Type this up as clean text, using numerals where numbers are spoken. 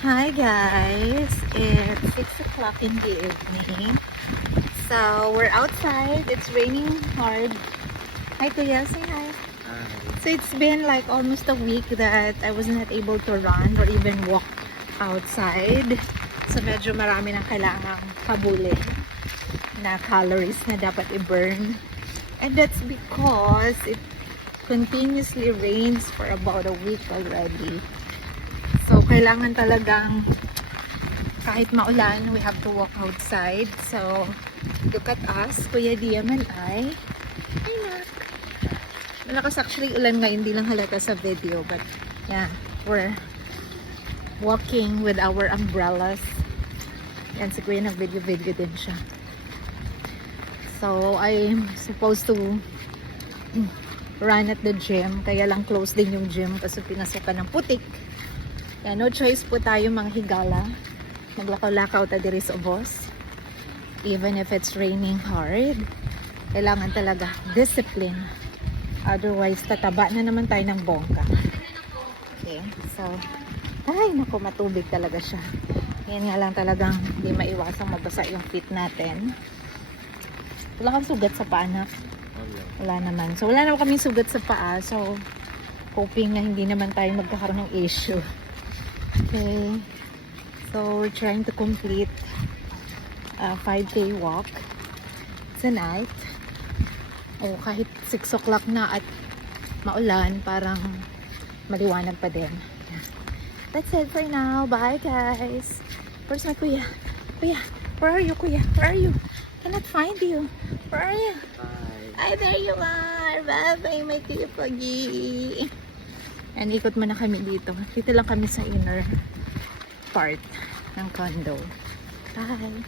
Hi guys, it's 6 o'clock in the evening. So we're outside, it's raining hard. Hi Kuya, say hi. So it's been like almost a week that I was not able to run or even walk outside. So medyo marami nang kailangang habulin na calories na dapat i-burn. And that's because it continuously rains for about a week already. So, kailangan talagang kahit maulan, we have to walk outside. So, look at us, Kuya Diam and I. Ay na. Malakas actually ulan ngayon, hindi lang halata sa video. But, yeah, we're walking with our umbrellas. Yan, si Kuya nag-video-video din siya. So, I'm supposed to run at the gym. Kaya lang close din yung gym kasi pinasukan ng putik. Yeah, no choice po tayo mga higala. Maglakaw-lakaw ta diri sa ubos. Even if it's raining hard, kailangan talaga discipline. Otherwise, tataba na naman tayo ng bongga. Okay, so, ay, naku, matubig talaga siya. Yan nga lang talagang hindi maiwasang mabasa yung feet natin. Wala kang sugat sa paa, anak? Wala naman. So, wala naman kaming sugat sa paa. So, hoping na hindi naman tayo magkakaroon ng issue. Okay, so we're trying to complete a 5K walk tonight. O kahit 6 o'clock na at maulan, parang maliwanag pa din. That's it for now. Bye guys. Where's my kuya? Kuya, where are you kuya? Where are you? Cannot find you. Where are you? Hi, there you are. Bye bye my kuya Pagi. And ikot muna kami dito. Dito lang kami sa inner part ng condo. Bye!